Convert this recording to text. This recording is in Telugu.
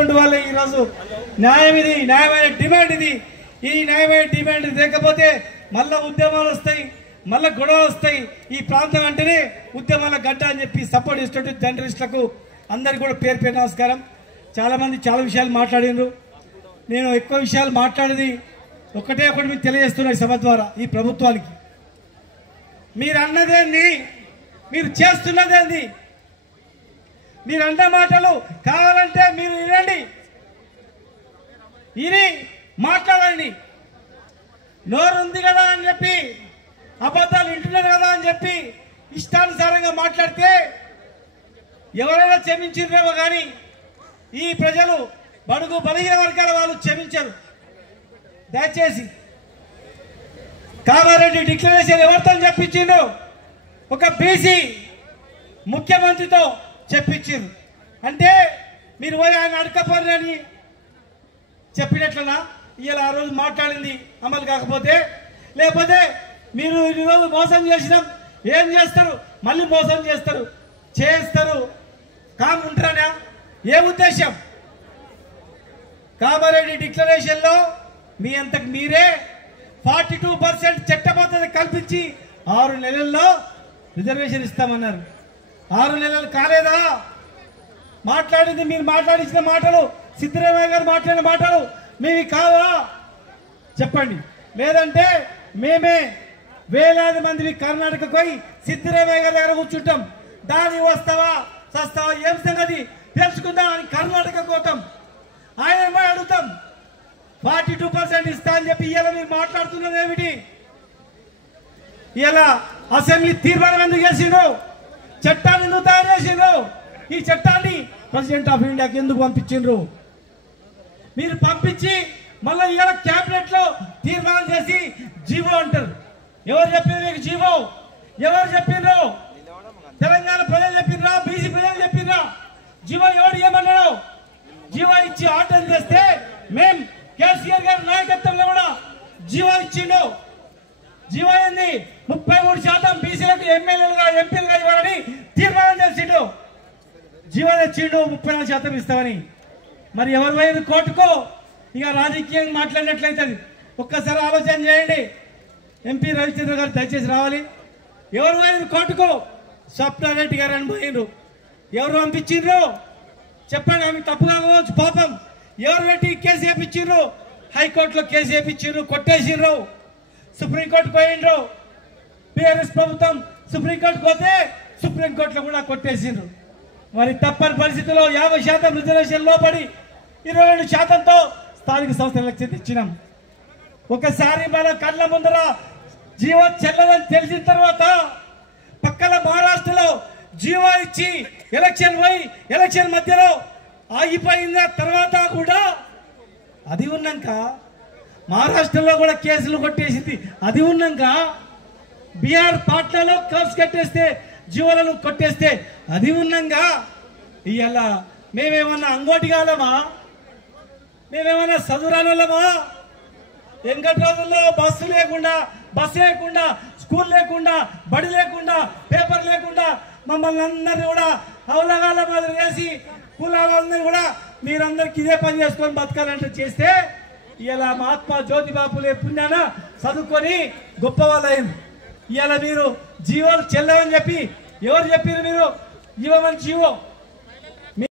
చేసినటువంటి వాళ్ళే ఈరోజు న్యాయం ఇది, న్యాయమైన డిమాండ్ ఇది. ఈ న్యాయమైన డిమాండ్ లేకపోతే మళ్ళీ ఉద్యమాలు వస్తాయి, మళ్ళీ గొడవలు వస్తాయి. ఈ ప్రాంతం అంటేనే ఉద్యమాల గడ్డ అని చెప్పి సపోర్ట్ చేసినటువంటి జర్నలిస్టులకు అందరికీ కూడా పేరు పేరు నమస్కారం. చాలామంది చాలా విషయాలు మాట్లాడినారు. నేను ఎక్కువ విషయాలు మాట్లాడేది ఒకటి మీకు తెలియజేస్తున్నా ఈ సభ ద్వారా. ఈ ప్రభుత్వానికి మీరు అన్నదేంది, మీరు చేస్తున్నదేంది, మీరు అన్న మాటలు కావాలంటే మీరు వినండి, విని మాట్లాడండి. నోరు ఉంది కదా అని చెప్పి, అబద్ధాలు వింటున్నారు కదా అని చెప్పి ఇష్టానుసారంగా మాట్లాడితే ఎవరైనా క్షమించిరేమో కానీ ఈ ప్రజలు బడుగు బలహీన వర్గాల వాళ్ళు క్షమించరు. దయచేసి కామారెడ్డి డిక్లరేషన్ ఎవరితో చెప్పించిండ్రు? ఒక బీసీ ముఖ్యమంత్రితో చెప్పించారు. అంటే మీరు పోయి ఆయన అడకపోరని చెప్పినట్లనా? ఇలా ఆ రోజు మాట్లాడింది అమలు కాకపోతే, లేకపోతే మీరు ఈరోజు మోసం చేసినాం, ఏం చేస్తారు? మళ్ళీ మోసం చేస్తారు కామ్ ఉంటారా? ఏ ఉద్దేశం? కామారెడ్డి డిక్లరేషన్లో మీ అంతకు మీరే 42% చట్టబద్ధత కల్పించి 6 నెలల్లో రిజర్వేషన్ ఇస్తామన్నారు. 6 నెలలు కాలేదా? మాట్లాడింది మీరు మాట్లాడించిన మాటలు, సిద్ధరామయ్య గారు మాట్లాడిన మాటలు మీవి కావా? చెప్పండి. లేదంటే మేమే వేలాది మంది కర్ణాటకకు పోయి సిద్ధరామయ్య గారి దగ్గర కూర్చుంటాం. దాని వస్తావా సస్తావా ఏం సంగతి తెలుసుకుందాం అని కర్ణాటక పోతాం. ఆయన అడుగుతాం 42% ఇస్తా అని చెప్పి ఇలా మీరు మాట్లాడుతున్నది ఏమిటి? ఇలా అసెంబ్లీ తీర్మానం ఎందుకు చేసిండ్రు? చట్టాన్ని ఎందుకు తయారు చేసిండ్రు? ఈ చట్టాన్ని ప్రెసిడెంట్ ఆఫ్ ఇండియాకి ఎందుకు పంపించిండ్రు? మీరు పంపించి మళ్ళీ ఇలా క్యాబినెట్ లో తీర్మానం చేసి జీవో అంటారు. ఎవరు చెప్పిండ్రు మీకు జీవో? ఎవరు చెప్పిండ్రు? తెలంగాణ ప్రజలు చెప్పిండ్రా? బీసీ ప్రజలు చెప్పిండ్రా? జీవో ఎవరు ఏమన్నాడు? జీవో ఇచ్చి ఆర్డర్ చేస్తే మేం కేసీఆర్ గారి నాయకత్వంలో కూడా జీవో ఇచ్చిండు. జీవో ఏంది? 33% బీసీలకు ఎమ్మెల్యేలుగా ఎంపీలుగా ఇవ్వాలని తీర్మానం చేసిండు. జీవో తెచ్చిండు 34% ఇస్తామని. మరి ఎవరు పోయింది కోర్టుకో? ఇక రాజకీయంగా మాట్లాడినట్లయితే ఒక్కసారి ఆలోచన చేయండి. ఎంపీ రవిచంద్ర గారు దయచేసి రావాలి. ఎవరు పోయింది కోర్టుకో? స్వప్నారెడ్డి గారు అని పోయిండ్రు. ఎవరు పంపించిండ్రు? చెప్పండి. ఆమె తప్పు కావచ్చు పాపం. ఎవరు పెట్టి కేసు వేయించిండ్రు? హైకోర్టులో కేసు వేయించిండ్రు, కొట్టేసిండ్రు. సుప్రీంకోర్టు పోయిండ్రు. టీఆర్ఎస్ ప్రభుత్వం సుప్రీంకోర్టు పోతే సుప్రీంకోర్టులో కూడా కొట్టేసిండ్రు. మరి తప్పని పరిస్థితుల్లో 50% రిజర్వేషన్ లోపడి 22%తో స్థానిక సంస్థల ఎలక్షన్ ఇచ్చినాం. ఒకసారి మన కళ్ళ ముందర జీవో చెల్లదని తెలిసిన తర్వాత పక్కన మహారాష్ట్రలో జీవో ఇచ్చి ఎలక్షన్ పోయి ఎలక్షన్ మధ్యలో ఆగిపోయిన తర్వాత కూడా అది ఉన్నాక మహారాష్ట్రలో కూడా కేసులు కొట్టేసింది. అది ఉన్నాక బీహార్ పాట్నాలో కర్స్ కట్టేస్తే జీవోలను కొట్టేస్తే అది ఉన్నాక ఇవాళ మేమేమన్నా అంగోటి కాలమా? మేమేమన్నా చదువురానోళ్ళమా? వెంకటి రోజుల్లో బస్సు లేకుండా స్కూల్ లేకుండా బడి లేకుండా పేపర్ లేకుండా మమ్మల్ని అందరినీ కూడా అవలగాల మాదిరి చేసి కులాలందరూ కూడా మీరందరికి ఇదే పని చేసుకొని బతకాలంటే చేస్తే ఇలా మహాత్మా జ్యోతిబా ఫులే పుణ్యాన చదువుకొని గొప్ప వాళ్ళైంది. ఇలా మీరు జీవోలు చెల్లవని చెప్పి ఎవరు చెప్పారు? మీరు ఇవ్వమని జీవో